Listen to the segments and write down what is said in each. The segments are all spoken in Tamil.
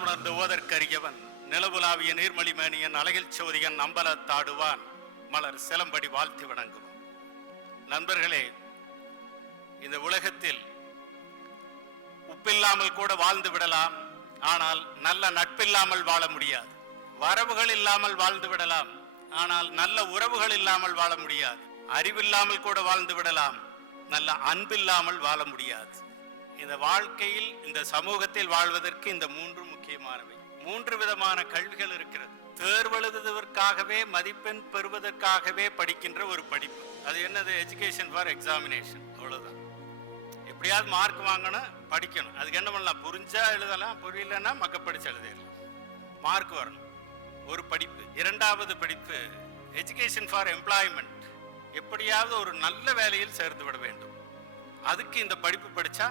நலமுணர்ந்து ஓதற்கரியவன் நிலவுலாவிய நீர்மலிமேனியன் அழகில் சோதியன் அம்பலத்தாடுவான் மலர் சிலம்படி வாழ்த்தி வணங்குவான். நண்பர்களே, இந்த உலகத்தில் உப்பில்லாமல் கூட வாழ்ந்து விடலாம், ஆனால் நல்ல நட்பில்லாமல் வாழ முடியாது. வரவுகள் இல்லாமல் வாழ்ந்து விடலாம், ஆனால் நல்ல உறவுகள் இல்லாமல் வாழ முடியாது. அறிவில்லாமல் கூட வாழ்ந்து விடலாம், நல்ல அன்பில்லாமல் வாழ முடியாது. இந்த வாழ்க்கையில், இந்த சமூகத்தில் வாழ்வதற்கு இந்த மூன்று முக்கியமானவை. மூன்று விதமான கல்விகள் இருக்கிறது. தேர்வெழுதுவதற்காகவே, மதிப்பெண் பெறுவதற்காகவே படிக்கின்ற ஒரு படிப்பு. அது என்னது? Education for examination. அவ்வளவுதான். எப்படியாவது மார்க் வாங்கணும், படிக்கணும். அதுக்கு என்ன பண்ணலாம்? புரிஞ்சா எழுதலாம், புரியலன்னா படிச்சு எழுதிடலாம். மார்க் வரணும், ஒரு படிப்பு. இரண்டாவது படிப்பு எஜுகேஷன் ஃபார் எம்ப்ளாய்மெண்ட். எப்படியாவது ஒரு நல்ல வேலையில் சேர்ந்து விட வேண்டும். அதுக்கு இந்த படிப்பு படிச்சா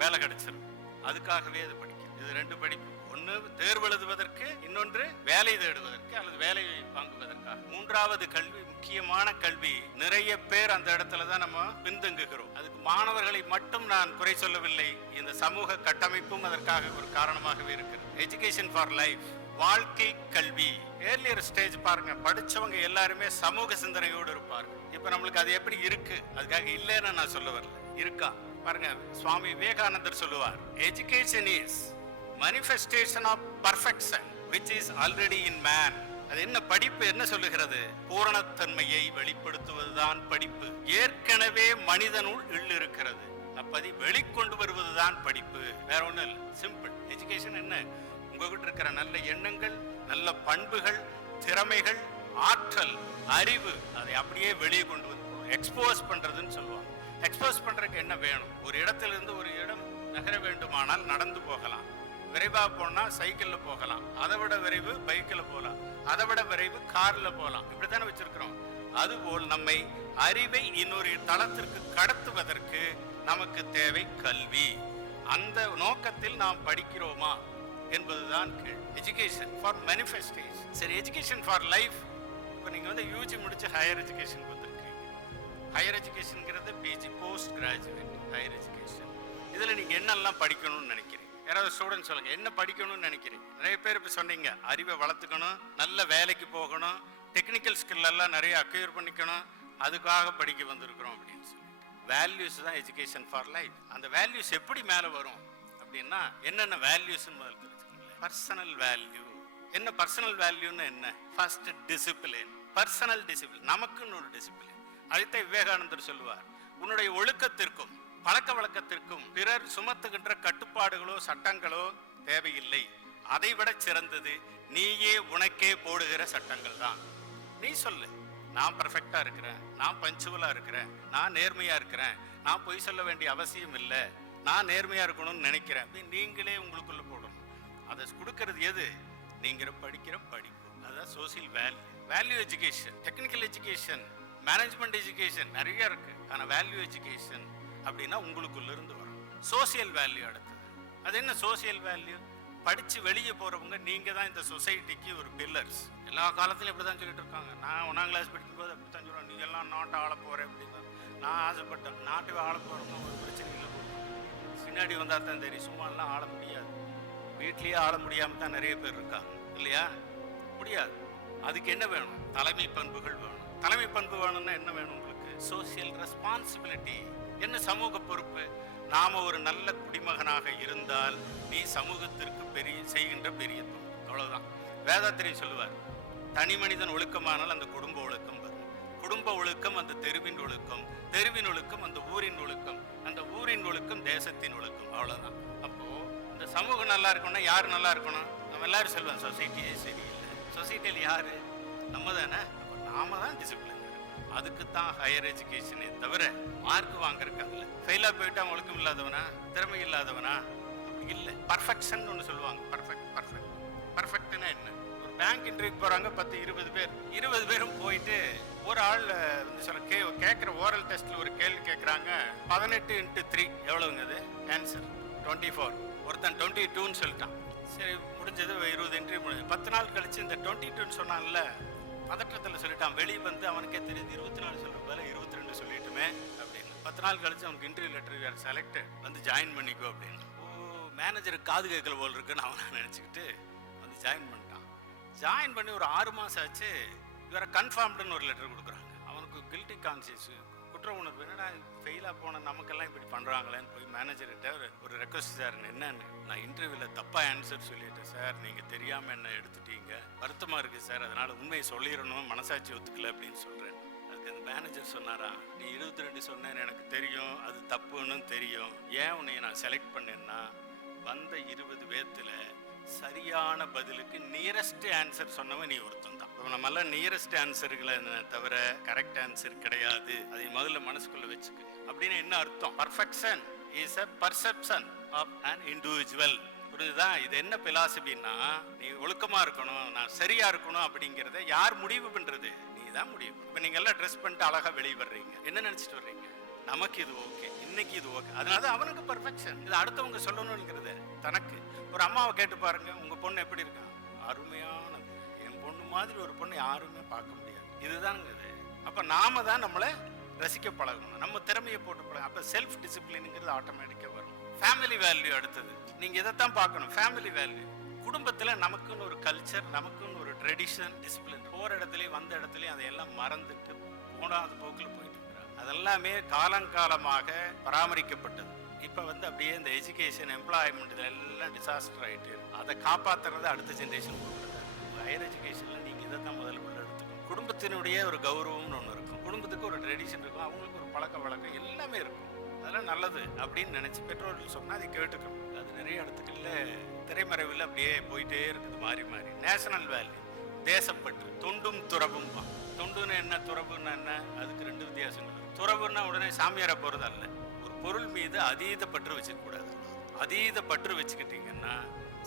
வேலை கிடைச்சிடும். அதுக்காகவே அது படிக்கும். இது ரெண்டு படிப்பு. ஒன்று தேர்வு எழுதுவதற்கு, இன்னொன்று வேலை தேடுவதற்கு அல்லது வேலையை வாங்குவதற்காக. மூன்றாவது கல்வி, முக்கியமான கல்வி. நிறைய பேர் அந்த இடத்துல தான் நம்ம பின்தங்குகிறோம். அதுக்கு மாணவர்களை மட்டும் நான் குறை சொல்லவில்லை. இந்த சமூக கட்டமைப்பும் அதற்காக ஒரு காரணமாகவே இருக்கிறது. எஜுகேஷன் ஃபார் லைஃப், வாழ்க்கை கல்வி. ஏர்லியர் ஸ்டேஜ் பாருங்க, படிச்சவங்க எல்லாருமே சமூக சிந்தனையோடு இருப்பார்கள். இப்ப நம்மளுக்கு அது எப்படி இருக்கு? அதுக்காக இல்லைன்னு நான் சொல்ல வரல, இருக்கா பாருங்க. சுவாமி விவேகானந்தர் சொல்லுவார், education is manifestation of perfection which is already in man. அது என்ன படிப்பு? என்ன சொல்லுகிறது? பூரணத்தன்மையை வெளிப்படுத்துவதுதான் படிப்பு. ஏற்கனவே மனிதனுள் இருக்கிறது, அப்படி வெளிக்கொண்டு வருவதுதான் படிப்பு. வேற ஒண்ணு இல்லை, சிம்பிள். எஜுகேஷன் என்ன? உங்ககிட்ட இருக்கிற நல்ல எண்ணங்கள், நல்ல பண்புகள், திறமைகள், ஆற்றல், அறிவு, அதை அப்படியே வெளியே கொண்டு வந்து எக்ஸ்போஸ் பண்றதுன்னு சொல்லுவாங்க. எக்ஸ்போஸ் பண்றதுக்கு என்ன வேணும்? ஒரு இடத்திலிருந்து ஒரு இடம் நகர வேண்டுமானால் நடந்து போகலாம், விரைவாக போனா சைக்கிள்ல போகலாம், அதை விட விரைவு பைக்கில் போகலாம், அதை விட விரைவு கார்ல போகலாம். இப்படித்தானே வச்சிருக்கிறோம். அதுபோல் நம்மை அறிவை இன்னொரு தளத்திற்கு கடத்துவதற்கு நமக்கு தேவை கல்வி. அந்த நோக்கத்தில் நாம் படிக்கிறோமா என்பதுதான் கேள்வி. Education for manifestation. சரி, எஜுகேஷன் ஃபார் லைஃப். இப்போ நீங்க வந்து யூஜி முடிச்சு ஹையர் எஜுகேஷன் வந்திருக்கீங்க. ஹையர் எஜுகேஷன்ங்கிறது PG, post graduate higher education. இதுல நீங்க என்னெல்லாம் படிக்கணும்னு நினைக்கிறீங்க? யாராவது ஸ்டூடெண்ட் சொல்லுங்க, என்ன படிக்கணும்னு நினைக்கிறீங்க? நிறைய பேர் இப்போ சொன்னீங்க, அறிவை வளர்த்துக்கணும், நல்ல வேலைக்கு போகணும், டெக்னிக்கல் ஸ்கில் எல்லாம் நிறைய அக்யூர் பண்ணிக்கணும், அதுக்காக படிக்க வந்திருக்கிறோம் அப்படின்னு சொல்லி. வேல்யூஸ் தான் எஜுகேஷன் ஃபார் லைஃப். அந்த வேல்யூஸ் எப்படி மேலே வரும் அப்படின்னா, என்னென்ன வேல்யூஸ்ன்னு முதல்ல தெரிஞ்சுக்கோங்க. Personal value. என்ன பர்சனல் வேல்யூன்னு என்ன? First discipline. பர்சனல் டிசிப்ளின், நமக்குன்னு ஒரு டிசிப்ளின். அதைத்தான் விவேகானந்தர் சொல்லுவார், உன்னுடைய ஒழுக்கத்திற்கும் பழக்க வழக்கத்திற்கும் பிறர் சுமத்துகின்ற கட்டுப்பாடுகளோ சட்டங்களோ தேவையில்லை. அதை விட சிறந்தது நீயே உனக்கே போடுகிற சட்டங்கள் தான். நீ சொல்லு, நான் பர்ஃபெக்டா இருக்கிறேன், நான் பஞ்சுவலா இருக்கிறேன், நான் நேர்மையா இருக்கிறேன், நான் பொய் சொல்ல வேண்டிய அவசியம் இல்லை, நான் நேர்மையா இருக்கணும்னு நினைக்கிறேன். நீங்களே உங்களுக்குள்ள போடணும். அதை கொடுக்கறது எது? நீங்க படிக்கிற படிப்பு. அதான் social value. Value education, technical education, management education நிறைய இருக்கு. ஆனால் வேல்யூ எஜுகேஷன் அப்படின்னா உங்களுக்குள்ள இருந்து வரும். சோசியல் வேல்யூ அடுத்தது. அது என்ன சோசியல் வேல்யூ? படிச்சு வெளியே போறவங்க நீங்க தான் இந்த சொசைட்டிக்கு ஒரு பில்லர்ஸ். எல்லா காலத்திலும் இப்படிதான் சொல்லிட்டு இருக்காங்க. நான் 1ஆம் கிளாஸ் படிக்கும்போது அப்படித்தான் சொல்லுவேன், நீங்க எல்லாம் நாட்டை ஆள போறேன் அப்படின்னு. நான் ஆசைப்பட்டேன், நாட்டை ஆள போறோம்னா ஒரு பிரச்சனை இல்லை, பின்னாடி வந்தா தான் தெரியும். சும்மா எல்லாம் ஆள முடியாது. வீட்லயே ஆள முடியாம தான் நிறைய பேர் இருக்காங்க, இல்லையா? முடியாது. அதுக்கு என்ன வேணும்? தலைமை பண்புகள் வேணும். தலைமை பண்பு வேணும்னா என்ன வேணும் உங்களுக்கு? Social responsibility. என்ன சமூக பொறுப்பு? நாம ஒரு நல்ல குடிமகனாக இருந்தால் நீ சமூகத்திற்கு செய்கின்ற பெரிய தொண்டு. அவ்வளவுதான். வேதாத்திரி சொல்லுவார், தனி மனிதன் ஒழுக்கமானால் அந்த குடும்ப ஒழுக்கம் வரும், குடும்ப ஒழுக்கம் அந்த தெருவின் ஒழுக்கம், தெருவின் ஒழுக்கம் அந்த ஊரின் ஒழுக்கம், அந்த ஊரின் ஒழுக்கம் தேசத்தின் ஒழுக்கம். அவ்வளவுதான். அப்போ இந்த சமூகம் நல்லா இருக்கணும்னா யாரு நல்லா இருக்கணும்? நம்ம எல்லாரும் சொல்லுவோம், சொசைட்டியே சரியில்லை. சொசைட்டியில் யாரு? நம்ம தானே. அப்போ நாம தான் டிசிப்ளின். அதுக்கு தான் ஹையர் எஜுகேஷனே தவிர மார்க் வாங்குறதுக்காக. ஃபெயிலா போயிட்டு அவன் ஒழுக்கம் இல்லாதவனா, திறமை இல்லாதவனா? அப்படி இல்லை. பர்ஃபெக்ஷன் ஒன்று சொல்லுவாங்க. பர்ஃபெக்ட்னா என்ன? ஒரு பேங்க் இன்டர்வியூக்கு போறாங்க, 10-20 பேர். 20 பேரும் போயிட்டு ஒரு ஆள் வந்து சொல்ல கேட்குற ஓரல் டெஸ்ட்ல ஒரு கேள்வி கேட்குறாங்க. 18 × 3 எவ்வளவுங்க? அது ஆன்சர் 24. ஒருத்தன் 22ன்னு சொல்லிட்டான். சரி, முடிஞ்சது. 20 இன்டர்வியூ முடிஞ்சது. 10 நாள் கழிச்சு இந்த 22ன்னு சொன்னான்ல, பதற்றத்தில் சொல்லிட்டான். வெளியே வந்து அவனுக்கே தெரியுது 24 சொல்ற வேலை 22 சொல்லிட்டுமே அப்படின்னு. 10 நாள் கழிச்சு அவனுக்கு இன்டர்வியூ லெட்டர் செலக்டட், வந்து ஜாயின் பண்ணிக்கோ அப்படின்னு. ஓ மேனேஜருக்கு காது கேட்கல போல் இருக்குன்னு அவனை நினச்சிக்கிட்டு வந்து ஜாயின் பண்ணிட்டான். ஜாயின் பண்ணி ஒரு 6 மாதம் ஆச்சு. இவரை கன்ஃபார்ம்டுன்னு ஒரு லெட்டர் கொடுக்குறாங்க. அவனுக்கு கில்ட்டி கான்சியஸ், குற்ற உணர்வு, என்னடா ஃபெயிலாக போன நமக்கெல்லாம் இப்படி பண்ணுறாங்களேன்னு போய் மேனேஜர்கிட்ட ஒரு ரெக்வஸ்ட், சார் என்னன்னு, நான் இன்டர்வியூவில் தப்பாக ஆன்சர் சொல்லிட்டேன் சார், நீங்கள் தெரியாமல் என்ன எடுத்துட்டீங்க, வருத்தமாக இருக்குது சார், அதனால் உண்மையை சொல்லிடணும், மனசாட்சி ஒத்துக்கல அப்படின்னு சொல்கிறேன். அதுக்கு அந்த மேனேஜர் சொன்னாரா, நீ 22 சொன்னேன்னு எனக்கு தெரியும், அது தப்புன்னு தெரியும், ஏன் உன்னை நான் செலக்ட் பண்ணேன்னா வந்த 20 பேர்த்தில் சரியான பதிலுக்கு நியரஸ்ட் ஆன்சர் சொன்னவன் நீ ஒருத்தன் தான். இப்போ நம்மெல்லாம் நியரஸ்ட் ஆன்சர்களை தவிர கரெக்ட் ஆன்சர் கிடையாது, அதை முதல்ல மனசுக்குள்ள வச்சுக்க. அப்படின்னு என்ன அர்த்தம்? Perfection is a perception of an individual. புரியுதா? இது என்ன பிலாசபின்னா, நீ ஒழுக்கமா இருக்கணும், நான் சரியா இருக்கணும் அப்படிங்கிறத யார் முடிவு பண்றது? நீ தான் முடிவு. இப்போ நீங்க எல்லாம் ட்ரெஸ் பண்ணிட்டு அழகா வெளியே வர்றீங்க, என்ன நினைச்சிட்டு வர்றீங்க? நமக்கு இது ஓகே, இன்னைக்கு இது ஓகே, அதனால அவனுக்கு பர்ஃபெக்ஷன். இது அடுத்தவங்க சொல்லணும்ங்கிறது தனக்கு. ஒரு அம்மாவை கேட்டு பாருங்க, உங்க பொண்ணு எப்படி இருக்கா? அருமையானது, என் பொண்ணு மாதிரி ஒரு பொண்ணு யாருமே பார்க்க முடியாது. இதுதானுங்க இது. அப்ப நாம தான் நம்மளை ரசிக்க பழகணும், நம்ம திறமையை போட்டு பழகணும். அப்ப செல்ஃப் டிசிப்ளின்ங்கிறது ஆட்டோமேட்டிக்கா வரும். ஃபேமிலி வேல்யூ அடுத்தது, நீங்க இதைத்தான் பார்க்கணும். ஃபேமிலி வேல்யூ, குடும்பத்துல நமக்குன்னு ஒரு கல்ச்சர், நமக்குன்னு ஒரு ட்ரெடிஷன், டிசிப்ளின். போற இடத்துலயும் வந்த இடத்துலயும் அதையெல்லாம் மறந்துட்டு போடாத போக்கில் போயிட்டு இருக்கிறாங்க. அதெல்லாமே காலங்காலமாக பராமரிக்கப்பட்டது. இப்போ அப்படியே இந்த எஜுகேஷன், எம்ப்ளாய்மெண்ட் இதெல்லாம் டிசாஸ்டர் ஆகிட்டு, அதை காப்பாற்றுறது அடுத்த ஜென்ரேஷன் கொடுக்குறது. ஹையர் எஜுகேஷனில் நீங்கள் இதை தான் முதல்ல உள்ள எடுத்துக்கணும். குடும்பத்தினுடைய ஒரு கௌரவம்னு ஒன்று இருக்கும், குடும்பத்துக்கு ஒரு ட்ரெடிஷன் இருக்கும், அவங்களுக்கு ஒரு பழக்க வழக்கம் எல்லாமே இருக்கும். அதெல்லாம் நல்லது அப்படின்னு நினச்சி பெற்றோர்கள் சொன்னால் அதை கேட்டுக்கணும். அது நிறைய இடத்துக்குள்ள திரைமறைவில் அப்படியே போயிட்டே இருக்குது மாறி மாறி. நேஷனல் வேல்யூ, தேசப்பற்று, தொண்டும் துறவும். தொண்டுன்னு என்ன, துறவுன்னா என்ன? அதுக்கு 2 வித்தியாசங்கள். துறவுன்னா உடனே சாமியாரை போகிறது அல்ல. ஒரு பொருள் மீது அதீத பற்று வச்சுக்கூடாது. அதீத பற்று வச்சுக்கிட்டீங்கன்னா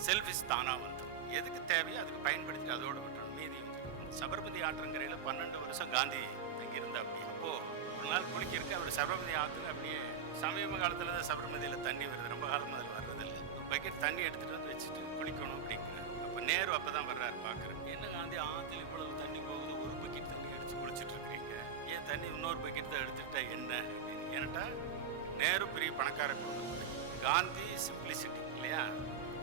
செல்ஃபிஷ் தானா வந்துடும். எதுக்கு தேவையோ அதுக்கு பயன்படுத்திட்டு அதோட விட்டுறணும், மீதி வந்து. சபர்மதி ஆற்றங்கரையில் 12 வருஷம் காந்தி தங்கியிருந்தா. அப்படி அப்போ ஒரு நாள் குளிக்கிறதுக்கு அவர் சபர்மதி ஆற்றுல அப்படியே, சமீப காலத்தில் தான் சபர்மதியில் தண்ணி வருது, ரொம்ப காலம் அதில் வர்றதில்லை. ஒரு பக்கெட் தண்ணி எடுத்துகிட்டு வந்து வச்சுட்டு குளிக்கணும் அப்படிங்கிறார். அப்போ நேரு அப்போ தான் வர்றாரு பார்க்குறேன். என்ன காந்தி, ஆற்றுல இவ்வளவு தண்ணி போகுது, ஒரு பக்கெட் தண்ணி அடித்து குளிச்சுட்டு இருக்கிறீங்க, ஏன் தண்ணி இன்னொரு பக்கெட் தான் எடுத்துக்கிட்டா என்ன அப்படின்னு. ஏன்னாட்டா நேரு பெரிய பணக்கார குடும்பம், காந்தி சிம்பிளிசிட்டி இல்லையா.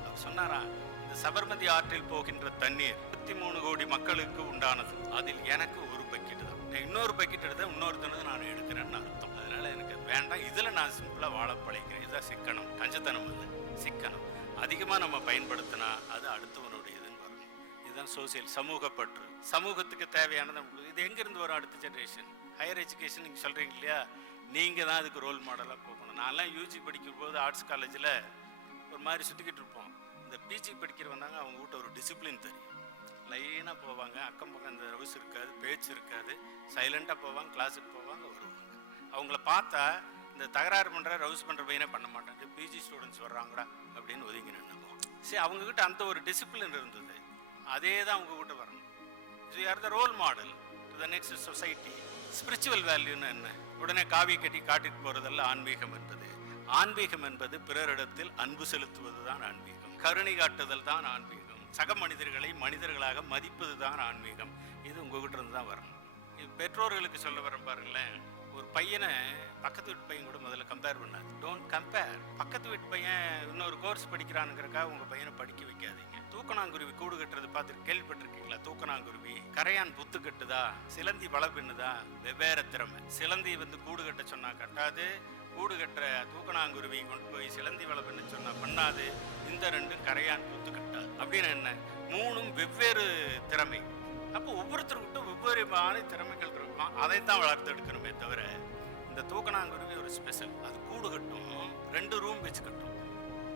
அவர் சொன்னாரா, இந்த சபர்மதி ஆற்றில் போகின்ற தண்ணீர் 23 கோடி மக்களுக்கு உண்டானது, அதில் எனக்கு ஒரு பக்கெட் தான், இன்னொரு பக்கெட் எடுத்தால் இன்னொருத்தனது நான் எடுக்கிறேன்னு அர்த்தம். அதனால எனக்கு அது வேண்டாம், இதில் நான் சிம்பிளாக வாழ பழகிறேன். இதுதான் சிக்கனம், கஞ்சத்தனம் இல்லை, சிக்கனம். அதிகமாக நம்ம பயன்படுத்தினா அது அடுத்தவனுடையதுன்னு வரணும். இதுதான் சோசியல், சமூகப்பற்று. சமூகத்துக்கு தேவையானது இது எங்கேருந்து வரும்? அடுத்த ஜென்ரேஷன். ஹையர் எஜுகேஷன் நீங்கள் சொல்கிறீங்க இல்லையா, நீங்கள் தான் அதுக்கு ரோல் மாடலாக போகணும். நான்லாம் யூஜி படிக்கும் போது ஆர்ட்ஸ் காலேஜில் ஒரு மாதிரி சுற்றிக்கிட்டு இருப்போம். இந்த பிஜி படிக்கிற வந்தாங்க, அவங்க கிட்ட ஒரு டிசிப்ளின் தெரியும். லைனாக போவாங்க, அக்கம் பக்கம் இந்த ரவுஸ் இருக்காது, பேச்சு இருக்காது, சைலண்ட்டாக போவாங்க, கிளாஸுக்கு போவாங்க, வருவாங்க. அவங்கள பார்த்தா இந்த தகராறு பண்ணுற ரவுஸ் பண்ணுற பையனே பண்ண மாட்டாங்க. பிஜி ஸ்டூடெண்ட்ஸ் வர்றாங்கடா அப்படின்னு ஒதுங்கி நின்றுவோம். சரி, அவங்கக்கிட்ட அந்த ஒரு டிசிப்ளின் இருந்தது, அதே தான் அவங்கக்கிட்ட வரணும். So you are the role model to the next society. Spiritual வேல்யூன்னு என்ன? உடனே காவி கட்டி காட்டிட்டு போகிறதல்ல ஆன்மீகம் என்பது. ஆன்மீகம் என்பது பிறரிடத்தில் அன்பு செலுத்துவது தான் ஆன்மீகம், கருணை காட்டுதல் தான் ஆன்மீகம், சக மனிதர்களை மனிதர்களாக மதிப்பது தான் ஆன்மீகம். இது உங்ககிட்ட இருந்து தான் வரணும். இது பெற்றோர்களுக்கு சொல்ல வரேன் பாருங்களேன். ஒரு பையனை பக்கத்து வீட்டு பையன் கூட முதல்ல கம்பேர் பண்ணாது. Don't compare. பக்கத்து வீட்டு பையன் இன்னொரு கோர்ஸ் படிக்கிறானுங்கிறக்காக உங்கள் பையனை படிக்க வைக்காதீங்க. தூக்கணாங்குருவி கூடு கட்டுறது பார்த்து கேள்விப்பட்டிருக்கீங்களா? தூக்கணாங்குருவி கரையான் புத்து கட்டுதா, சிலந்தி வலை பின்னுதா, வெவ்வேறு திறமை. சிலந்தி கூடு கட்ட சொன்னா கட்டாது, கூடு கட்டுற தூக்கணாங்குருவி கொண்டு போய் சிலந்தி வலை பின்ன சொன்னா பண்ணாது. இந்த 2ம் கரையான் புத்து கட்டாது. அப்படின்னு என்ன? 3ம் வெவ்வேறு திறமை. அப்போ ஒவ்வொருத்தருக்கிட்ட ஒவ்வொரு திறமைகள் இருக்கும், அதைத்தான் வளர்த்து எடுக்கணுமே தவிர. இந்த தூக்கணாங்குருவி ஒரு ஸ்பெஷல், அது கூடு கட்டும், 2 ரூம் வச்சு கட்டும்.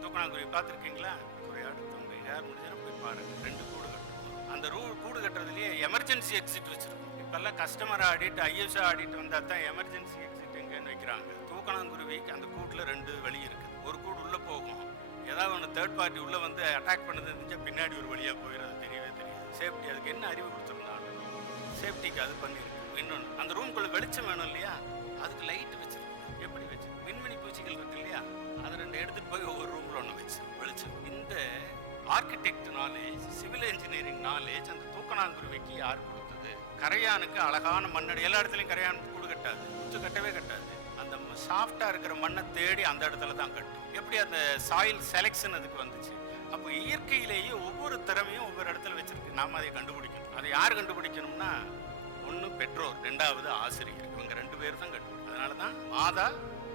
தூக்கணாங்குருவி பார்த்துருக்கீங்களா? ஒரு அடுத்தவங்க யார் முடிஞ்சாலும் போய் பாருங்க, 2 கூடு கட்டும். அந்த கூடு கட்டுறதுலேயே எமர்ஜென்சி எக்ஸிட் வச்சிருக்கும். இப்பெல்லாம் கஸ்டமர் ஆடிட்டு ஐஎஸ்ஓ ஆடிட்டு வந்தால் தான் எமர்ஜென்சி எக்ஸிட் எங்கன்னு வைக்கிறாங்க. தூக்கணாங்குருவிக்கு அந்த கூட்டில் 2 வழி இருக்குது. ஒரு கூடு உள்ளே போகும், ஏதாவது ஒன்று தேர்ட் பார்ட்டி உள்ளே வந்து அட்டாக் பண்ணது இருந்துச்சா பின்னாடி ஒரு வழியாக போயிடும், அது தெரியவே தெரியாது. சேஃப்டி, அதுக்கு என்ன அறிவு கொடுத்துருந்தாங்க சேஃப்டிக்கு, அது பண்ணியிருக்கு. இன்னொன்று, அந்த ரூம்குள்ளே வெளிச்சம் வேணும் இல்லையா, அதுக்கு லைட் வச்சிருக்கு. எப்படி வச்சு? மின்மினி பூச்சிகள் இருக்கு இல்லையா, அதை 2 எடுத்துகிட்டு போய் ஒவ்வொரு ரூமில் ஒன்று வச்சு வெளிச்சம். இந்த architect knowledge, civil engineering knowledge அந்த தூக்கணாங்குருவிக்கு யார் கொடுத்தது? கரையானுக்கு அழகான மண்ணடி, எல்லா இடத்துலையும் கரையான் கூடு கட்டாது, குத்து கட்டவே கட்டாது. அந்த சாஃப்டா இருக்கிற மண்ணை தேடி அந்த இடத்துல தான் கட்டும். எப்படி அந்த சாயில் செலெக்ஷன் அதுக்கு வந்துச்சு? அப்போ இயற்கையிலேயே ஒவ்வொரு திறமையும் ஒவ்வொரு இடத்துல வச்சிருக்கு. நாம அதை கண்டுபிடிக்கணும். அதை யார் கண்டுபிடிக்கணும்னா, ஒன்று பெற்றோர், ரெண்டாவது ஆசிரியர். இவங்க 2 பேர் தான் கண்டுபிடிக்கும். அதனால தான் மாதா,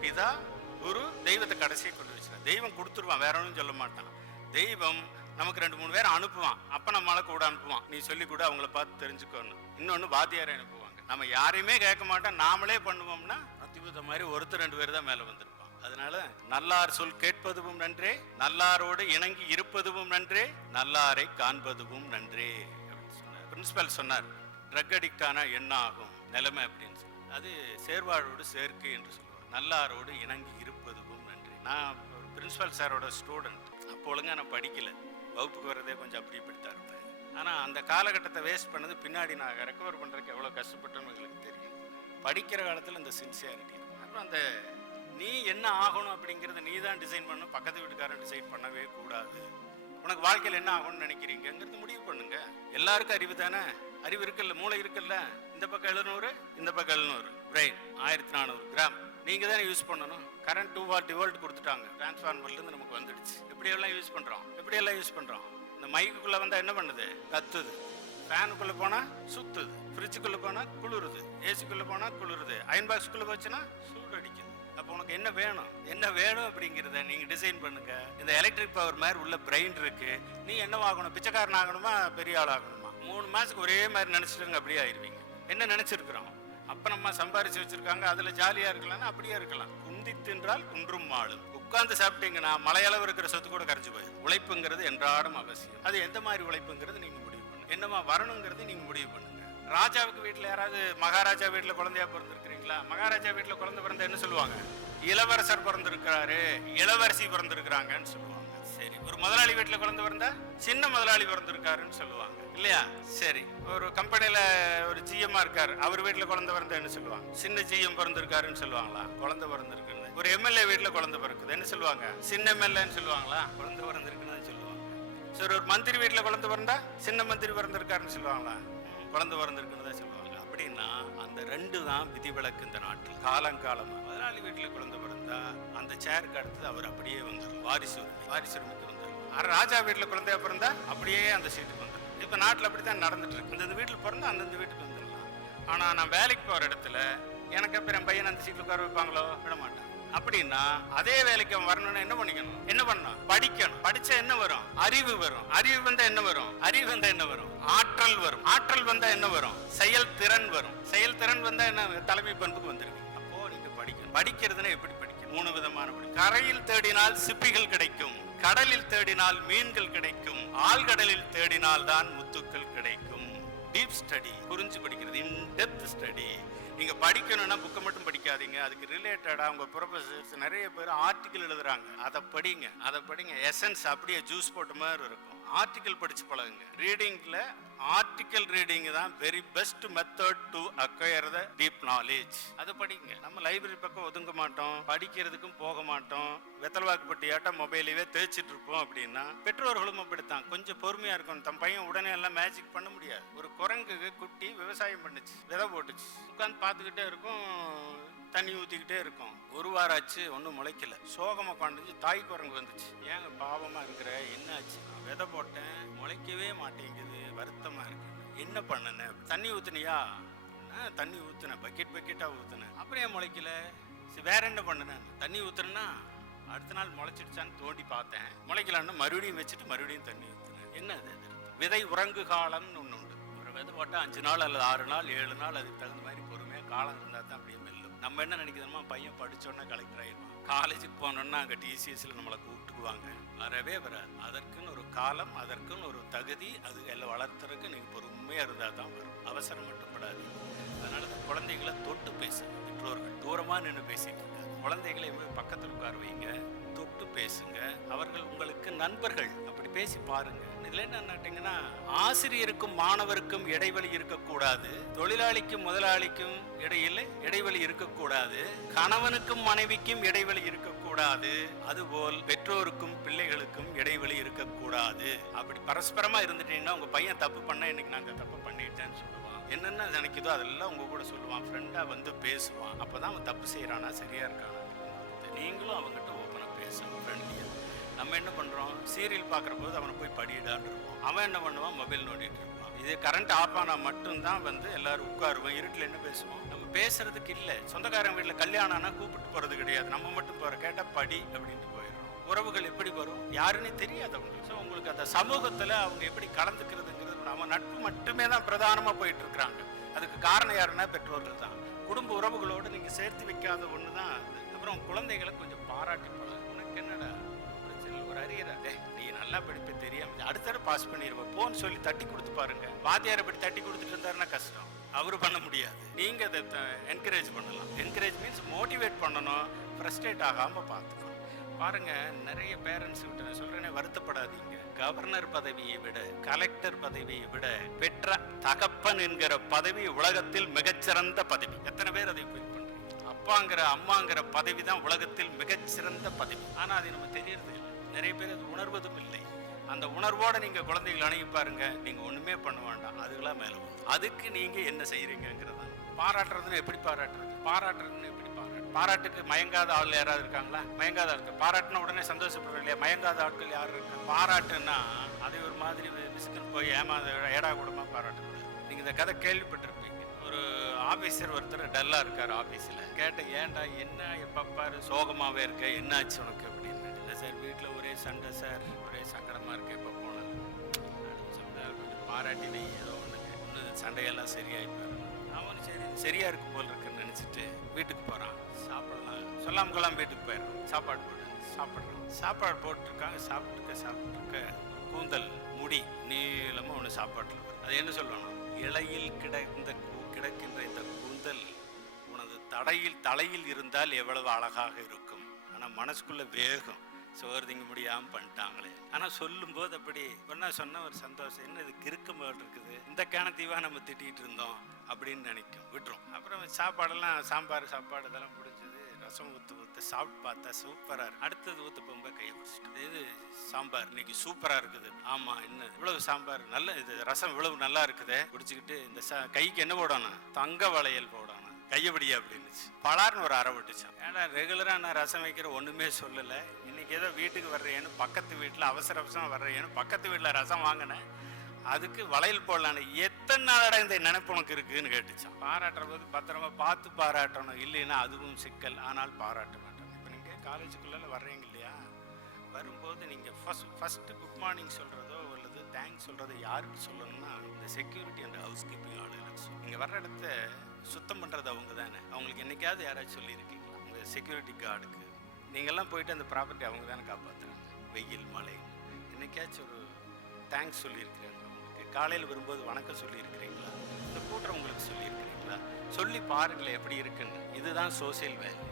பிதா, குரு, தெய்வத்தை கடைசியை கொண்டு வச்சுருவான். தெய்வம் கொடுத்துருவான், வேற ஒன்றும் சொல்ல மாட்டான். தெய்வம் நமக்கு 2-3 பேரை அனுப்புவான். அப்போ நம்மளால கூட அனுப்புவான், நீ சொல்லி கூட அவங்கள பார்த்து தெரிஞ்சுக்கணும். இன்னொன்று வாத்தியாரை அனுப்புவாங்க. நம்ம யாரையுமே கேட்க மாட்டோம், நாமளே பண்ணுவோம்னா அத்திபுத மாதிரி 1-2 பேர் தான் மேலே வந்திருப்பான். அதனால நல்லார் சொல் கேட்பதுவும் நன்றே, நல்லாரோடு இணங்கி இருப்பதுவும் நன்றே, நல்லாரை காண்பதுவும் நன்றே அப்படின்னு சொன்னார். பிரின்சிபல் சொன்னார், ட்ரக் அடிக்ட் ஆனா என்ன ஆகும் நிலைமை அப்படின்னு சொல்லி. அது சேர்வாழோடு சேர்க்கை என்று சொல்லுவார். நல்லாரோடு இணங்கி இருப்பதுவும் நன்றி. நான் ஒரு பிரின்சிபல் சாரோட ஸ்டூடெண்ட். அப்போ ஒழுங்கா நான் படிக்கல, வகுப்புக்கு வர்றதே கொஞ்சம் அப்படி இப்படித்தான் இருப்பேன். ஆனால் அந்த காலகட்டத்தை வேஸ்ட் பண்ணது பின்னாடி நான் ரெக்கவர் பண்ணுறதுக்கு எவ்வளோ கஷ்டப்பட்டேன்னு எங்களுக்கு தெரியும். படிக்கிற காலத்தில் இந்த சின்சியாரிட்டி. அப்புறம் அந்த நீ என்ன ஆகணும் அப்படிங்கிறது நீ தான் டிசைன் பண்ணணும், பக்கத்து வீட்டுக்காரன் டிசைன் பண்ணவே கூடாது. உனக்கு வாழ்க்கையில் என்ன ஆகணும்னு நினைக்கிறீங்கிறது முடிவு பண்ணுங்க. எல்லாருக்கும் அறிவு தானே, அறிவு இருக்குல்ல, மூளை இருக்குல்ல. இந்த பக்கம் 700, இந்த பக்கம் 700, பிரெயின் 1400 கிராம். நீங்க தானே யூஸ் பண்ணணும். கரண்ட் 240 வோல்ட் கொடுத்துட்டாங்க, டிரான்ஸ்ஃபார்மர்லேருந்து நமக்கு வந்துடுச்சு. எப்படியெல்லாம் யூஸ் பண்ணுறோம். இந்த மைக்குள்ளே வந்தால் என்ன பண்ணுது? கத்துது. ஃபேனுக்குள்ளே போனால் சுத்துது, ஃப்ரிட்ஜுக்குள்ளே போனால் குளிருது, ஏசிக்குள்ளே போனால் குளிருது, அயன் பாக்ஸுக்குள்ளே போச்சுன்னா சூடு அடிக்குது. அப்போ உனக்கு என்ன வேணும் அப்படிங்கிறத நீங்கள் டிசைன் பண்ணுங்க. இந்த எலக்ட்ரிக் பவர் மாதிரி உள்ள பிரெயின் இருக்கு. நீ என்னவாகணும்? பிச்சைக்காரன் ஆகணுமா, பெரிய ஆள் ஆகணுமா? 3 மாதத்துக்கு ஒரே மாதிரி நினச்சிட்டுங்க, அப்படியே ஆயிடுவீங்க. என்ன நினச்சிருக்கிறோம்? அப்போ நம்ம சம்பாரிச்சு வச்சிருக்காங்க, அதில் ஜாலியாக இருக்கலாம்னா அப்படியே இருக்கலாம். குந்தி தின்றால் குன்றும் மாளும். உட்கார்ந்து சாப்பிட்டீங்கன்னா மலையளவு இருக்கிற சொத்து கூட கரைஞ்சு போயிடும். உழைப்புங்கிறது என்றாடும் அவசியம். அது எந்த மாதிரி உழைப்புங்கிறது நீங்கள் முடிவு பண்ணுங்க. என்னமா வரணுங்கிறது நீங்கள் முடிவு பண்ணுங்க. ராஜாவுக்கு வீட்டில் யாராவது மகாராஜா வீட்டில் குழந்தையா பிறந்திருக்கிறீங்களா? மகாராஜா வீட்டில் குழந்தை பிறந்த என்ன சொல்லுவாங்க? இளவரசர் பிறந்திருக்கிறாரு, இளவரசி பிறந்திருக்கிறாங்கன்னு சொல்லுவாங்க. சரி, ஒரு முதலாளி வீட்டில் குழந்தை பிறந்தா சின்ன முதலாளி பிறந்திருக்காருன்னு சொல்லுவாங்க இல்லையா? சரி, ஒரு கம்பெனியில ஒரு ஜிஎம்மா இருக்காரு, அவர் வீட்டில் குழந்தை பிறந்த என்ன சொல்லுவாங்க? சின்ன ஜிஎம் பிறந்திருக்காருன்னு சொல்லுவாங்களா? குழந்தை பிறந்திருக்கு. ஒரு எம்எல்ஏ வீட்டில் குழந்தை பிறக்குது, என்ன சொல்லுவாங்க? சின்ன எம்எல்ஏன்னு சொல்லுவாங்களா? குழந்தை பிறந்திருக்குன்னு சொல்லுவாங்க. சரி, ஒரு மந்திரி வீட்டில் குழந்தை பிறந்தா சின்ன மந்திரி பிறந்திருக்காருன்னு சொல்லுவாங்களா? குழந்தை பிறந்திருக்குன்னு தான் சொல்லுவாங்க. அப்படின்னா அந்த 2 தான் விதிவிலக்கு இந்த நாட்டில் காலங்காலமா. முதலாளி வீட்டில் குழந்தை பிறந்தா அந்த சேருக்கு அடுத்தது அவர் அப்படியே வந்துடும், வாரிசு உரிமைக்கு வந்துடும். ராஜா வீட்டில் குழந்தையா பிறந்தா அப்படியே அந்த சீட்டுக்கு வந்துடும். இப்போ நாட்டில் அப்படித்தான் நடந்துட்டு இருக்கு. அந்தந்த வீட்டில் பிறந்தா அந்தந்த வீட்டுக்கு வந்துடலாம். ஆனால் நான் வேலைக்கு போகிற இடத்துல எனக்கு அப்புறம் என் பையன் அந்த சீட்டில் உட்கார வைப்பாங்களோ? விட மாட்டேன். அப்படின்னா அதே வேலைக்கு வரணும்னா என்ன பண்ணணும்? படிக்கணும். படிச்சா என்ன வரும்? அறிவு வரும். அறிவு வந்தா என்ன வரும்? ஆற்றல் வரும். ஆற்றல் வந்தா என்ன வரும்? செயல்திறன் வரும். செயல்திறன் வந்தா என்ன? தலைமை பண்புக்கு வந்துருவீங்க. அப்போ நீங்க படிக்கணும். படிக்கிறதுனா எப்படி படிக்கணும்? 3 விதமான படி. கரையில் தேடினால் சிப்பிகள் கிடைக்கும், கடலில் தேடினால் மீன்கள் கிடைக்கும், ஆழ்கடலில் தேடினால் தான் முத்துக்கள் கிடைக்கும். டீப் ஸ்டடி, புரிஞ்சு படிக்கிறது, இன் டெப்த் ஸ்டடி. நீங்க படிக்கணும்னா புக்கை மட்டும் படிக்காதீங்க, அதுக்கு ரிலேட்டடா உங்க ப்ரொஃபசர்ஸ் நிறைய பேர் ஆர்டிக்கல் எழுதுறாங்க, அதை படிங்க. எசன்ஸ் அப்படியே ஜூஸ் போட்ட மாதிரி இருக்கும். ஆர்டிக்கல் படிச்சு பழகுங்க. ரீடிங்ல ஆர்டிக்கல் ரீடிங் தான் very best method to acquire the deep knowledge. அதை படிங்க. நம்ம லைப்ரரி பக்கம் ஒதுங்க மாட்டோம், படிக்கிறதுக்கும் போக மாட்டோம், வெத்தல்வாக்குப்பட்டியாட்ட மொபைலையே தேய்ச்சிட்டு இருப்போம். அப்படின்னா பெற்றோர்களும் அப்படித்தான். கொஞ்சம் பொறுமையா இருக்கும். தம் பையன் உடனே எல்லாம் மேஜிக் பண்ண முடியாது. ஒரு குரங்கு குட்டி விவசாயம் பண்ணுச்சு, விதை போட்டுச்சு, உட்காந்து பார்த்துக்கிட்டே இருக்கும், தண்ணி ஊற்றிக்கிட்டே இருக்கும். 1 வாரம் ஆச்சு, ஒன்றும் முளைக்கல. சோகமாக உட்காந்துச்சு. தாய் குரங்கு வந்துச்சு, ஏங்க பாவமாக இருக்கிற, என்ன ஆச்சு? விதை போட்டேன், முளைக்கவே மாட்டேங்குது, வருத்தமாக இருக்கு, என்ன பண்ணன? தண்ணி ஊற்றுனியா? தண்ணி ஊற்றுனேன், பக்கெட்டாக ஊற்றுனேன். அப்புறம் ஏன் முளைக்கல? வேற என்ன பண்ணுனேன்? தண்ணி ஊற்றுனேன்னா அடுத்த நாள் முளைச்சிடுச்சான்னு தோண்டி பார்த்தேன், முளைக்கலான்னு மறுபடியும் வச்சுட்டு மறுபடியும் தண்ணி ஊற்றுனேன். என்ன அது? விதை உறங்கு காலம்னு ஒன்று உண்டு. ஒரு விதை போட்டால் 5 நாள் அல்லது 6 நாள் 7 நாள் அதுக்கு தகுந்த மாதிரி பொறுமையாக காலம் இருந்தால் தான் அப்படியே மெல்லும். நம்ம என்ன நினைக்கிறோமா, பையன் படித்தோன்னா கலெக்டர் ஆயிடுவான், காலேஜுக்கு போனோன்னா அங்கே டிசிஎஸ்ல நம்மளை கூப்பிட்டுக்குவாங்க. வரவே வராது. அதற்குன்னு ஒரு காலம், அதற்குன்னு ஒரு தகுதி, அது எல்லாம் வளர்த்துறதுக்கு நீங்கள் பொறுமையாக இருந்தால் தான் வரும். அவசரம் மட்டும் படாது. அதனால தான் குழந்தைகளை தொட்டு பேசுங்க. பெற்றோர்கள் தூரமாக நின்று பேசிட்டு இருக்காங்க. குழந்தைகளை பக்கத்தில் உட்கார வைங்க, தொட்டு பேசுங்க. அவர்கள் உங்களுக்கு நண்பர்கள். அப்படி பேசி பாருங்க. இதுல என்ன, ஆசிரியருக்கும் மாணவருக்கும் இடைவெளி இருக்கக்கூடாது, தொழிலாளிக்கும் முதலாளிக்கும் இடையில இடைவெளி இருக்கக்கூடாது, கணவனுக்கும் மனைவிக்கும் இடைவெளி இருக்கக்கூடாது, அதுபோல் பெற்றோருக்கும் பிள்ளைகளுக்கும் இடைவெளி இருக்கக்கூடாது. அப்படி பரஸ்பரமா இருந்துட்டீங்கன்னா உங்க பையன் தப்பு பண்ண, இன்னைக்கு நாங்க தப்பு பண்ணிட்டேன்னு சொல்லுவான். என்னென்ன என்ன நினைக்குதோ அதெல்லாம் உங்க கூட சொல்லுவான், ஃப்ரெண்டா வந்து பேசுவான். அப்பதான் அவன் தப்பு செய்யறானா சரியா இருக்கானா. நீங்களும் அவங்ககிட்ட ஓப்பனா பேசணும், ஃப்ரெண்ட்லியா. நம்ம என்ன பண்றோம், சீரியல் பார்க்குற போது அவனை போய் படிடான்னு இருப்போம். அவன் என்ன பண்ணுவான், மொபைல் நோண்டிட்டு இருப்பான். இது கரண்ட் ஆஃப் ஆனால் மட்டும்தான் வந்து எல்லாரும் உட்காருவோம். இருட்டில் என்ன பேசுவோம், நம்ம பேசுறதுக்கு இல்லை. சொந்தக்காரங்க வீட்டில் கல்யாணம்னா கூப்பிட்டு போறது கிடையாது, நம்ம மட்டும் போற, கேட்டால் படி அப்படின்ட்டு போயிடுறோம். உறவுகள் எப்படி வரும், யாருன்னு தெரியாது அவங்களுக்கு. ஸோ உங்களுக்கு அந்த சமூகத்தில் அவங்க எப்படி கலந்துக்கிறதுங்கிறது, நம்ம நட்பு மட்டுமே தான் பிரதானமாக போயிட்டு இருக்கிறாங்க. அதுக்கு காரணம் யாருன்னா பெற்றோர்கள் தான். குடும்ப உறவுகளோடு நீங்கள் சேர்த்து வைக்காத ஒன்று தான் அது. அப்புறம் குழந்தைகளை கொஞ்சம் பாராட்டி பழகும். உனக்கு என்னடா பிரச்சனை, ஒரு அரியரா, நீ நல்லா படிப்பு தெரியாம அடுத்த பாஸ் பண்ணிடுவேன் போன்னு சொல்லி தட்டி கொடுத்து பாருங்க. வாத்தியார் அப்படி தட்டி கொடுத்துட்டு இருந்தாருன்னா கஷ்டம், அவரு பண்ண முடியாது. நீங்க அதை என்கரேஜ் பண்ணலாம். என்கரேஜ் மீன்ஸ் மோட்டிவேட் பண்ணணும், ஃப்ரஸ்ட்ரேட் ஆகாம பார்த்துக்கணும். பாருங்க, நிறைய பேரண்ட்ஸ் விட்டு சொல்றேனே, வருத்தப்படாதீங்க. கவர்னர் பதவியை விட, கலெக்டர் பதவியை விட பெற்ற தகப்பன் என்கிற பதவி உலகத்தில் மிகச்சிறந்த பதவி. எத்தனை பேர் அதை ஃபீல் பண்றீங்க? அப்பாங்கிற அம்மாங்கிற பதவி தான் உலகத்தில் மிகச்சிறந்த பதவி. ஆனா அது நம்ம தெரியறது இல்லை, நிறைய பேர் அது உணர்வதும் இல்லை. அந்த உணர்வோட நீங்க குழந்தைகள் அணுகி பாருங்க, நீங்க ஒண்ணுமே பண்ண வேண்டாம், அதுக்கெல்லாம் மேல வரும். அதுக்கு நீங்க என்ன செய்யறீங்கிறதா. பாராட்டுறதுன்னு எப்படி பாராட்டுறது, பாராட்டுறதுன்னு எப்படி பாராட்டுக்கு மயங்காத ஆள் யாராவது இருக்காங்களா? மயங்காத ஆட்கள் பாராட்டுனா உடனே சந்தோஷப்படுறோம் இல்லையா? மயங்காத ஆட்கள் யாரும் இருக்கு? பாராட்டுன்னா அதை ஒரு மாதிரி விசுக்குன்னு போய் ஏடா கூடமா பாராட்டக்கூடாது. நீங்க இந்த கதை கேள்விப்பட்டிருப்பீங்க. ஒரு ஆபீசர் ஒருத்தர் டல்லா இருக்காரு ஆபீஸ்ல. கேட்ட, ஏன்டா என்ன எப்பப்பாரு சோகமாவே இருக்க, என்னாச்சு உனக்கு அப்படின்னு. இல்லை சார், வீட்டில் ஒரே சண்டை சார், ஒரே சங்கடமா இருக்கு. எப்போ போனாலும் கொஞ்சம் பாராட்டினே ஏதோ ஒன்று சண்டையெல்லாம் சரியாயிப்பாரு. அவன் சரி சரியா இருக்கு போல் இருக்குன்னு நினைச்சிட்டு வீட்டுக்கு போறான். சாப்பிடலாம் சொல்லாம கொள்ளாம வீட்டுக்கு போயிடுறான். சாப்பாடு போட்டு சாப்பிட்றான். சாப்பாடு போட்டிருக்காங்க. சாப்பிட்டுருக்க கூந்தல் முடி நீளமா ஒன்று சாப்பாட்டில் வரும். அது என்ன சொல்லணும், இலையில் கிடக்கின்ற இந்த கூந்தல் உனது தலையில் இருந்தால் எவ்வளவு அழகாக இருக்கும். ஆனா மனசுக்குள்ள வேகம், சோறு திங்க முடியாமல் பண்ணிட்டாங்களே. ஆனால் சொல்லும்போது அப்படி ஒன்றா சொன்ன ஒரு சந்தோஷம், என்ன இது கிறுக்கு மேல் இருக்குது, இந்த கணத்தீவா நம்ம திட்டிகிட்டு இருந்தோம் அப்படின்னு நினைக்கும், விட்டுரும். அப்புறம் சாப்பாடெல்லாம் சாம்பார் சாப்பாடு இதெல்லாம் முடிஞ்சது. ரசம் ஊற்று சாப்பிட்டு பார்த்தா சூப்பராக இருக்கு. அடுத்தது ஊற்ற போகும்போது கையை பிடிச்சிட்டு, இது சாம்பார் இன்னைக்கு சூப்பராக இருக்குது. ஆமாம், என்ன இவ்வளவு சாம்பார் நல்ல, இது ரசம் இவ்வளவு நல்லா இருக்குது. பிடிச்சிக்கிட்டு இந்த கைக்கு என்ன போடணும், தங்க வளையல் போடணும், கையபடியா அப்படின்னுச்சு. பலார்னு ஒரு அரை விட்டுச்சான். ஏன்னா ரெகுலராக நான் ரசம் வைக்கிற ஒன்றுமே சொல்லலை. இன்னைக்கு ஏதோ வீட்டுக்கு வர்றேன்னு, பக்கத்து வீட்டில் அவசர அவசரம் வர்றேன்னு பக்கத்து வீட்டில் ரசம் வாங்கினேன், அதுக்கு வளையல் போடலான்னு. எத்தனை நாளடா இந்த நினைப்பு உனக்கு இருக்குன்னு கேட்டுச்சான். பாராட்டுற போது பத்திரமா பார்த்து பாராட்டணும், இல்லைன்னா அதுவும் சிக்கல். ஆனால் பாராட்ட மாட்டோம். இப்போ நீங்கள் காலேஜுக்குள்ளே வர்றீங்க இல்லையா, வரும்போது நீங்கள் ஃபஸ்ட்டு குட் மார்னிங் சொல்கிறதோ அல்லது தேங்க்ஸ் சொல்கிறதோ யாருக்கு சொல்லணும்னா, இந்த செக்யூரிட்டி அண்ட் ஹவுஸ் கீப்பிங் ஆளுங்களுக்கு. நீங்கள் வர்ற இடத்த சுத்தம் பண்ணுறது அவங்க தானே. அவங்களுக்கு என்றைக்காவது யாராச்சும் சொல்லியிருக்கீங்களா? உங்கள் செக்யூரிட்டி கார்டுக்கு நீங்கள்லாம் போயிட்டு அந்த ப்ராப்பர்ட்டி அவங்க தானே காப்பாற்றுறாங்க, வெயில் மழை. என்னைக்காச்சும் ஒரு தேங்க்ஸ் சொல்லியிருக்கிறாங்க அவங்களுக்கு? காலையில் வரும்போது வணக்கம் சொல்லியிருக்கிறீங்களா? இந்த கூட்டம் உங்களுக்கு சொல்லியிருக்கிறீங்களா? சொல்லி பாருங்களேன் எப்படி இருக்குன்னு. இதுதான் சோசியல் வேல்யூ.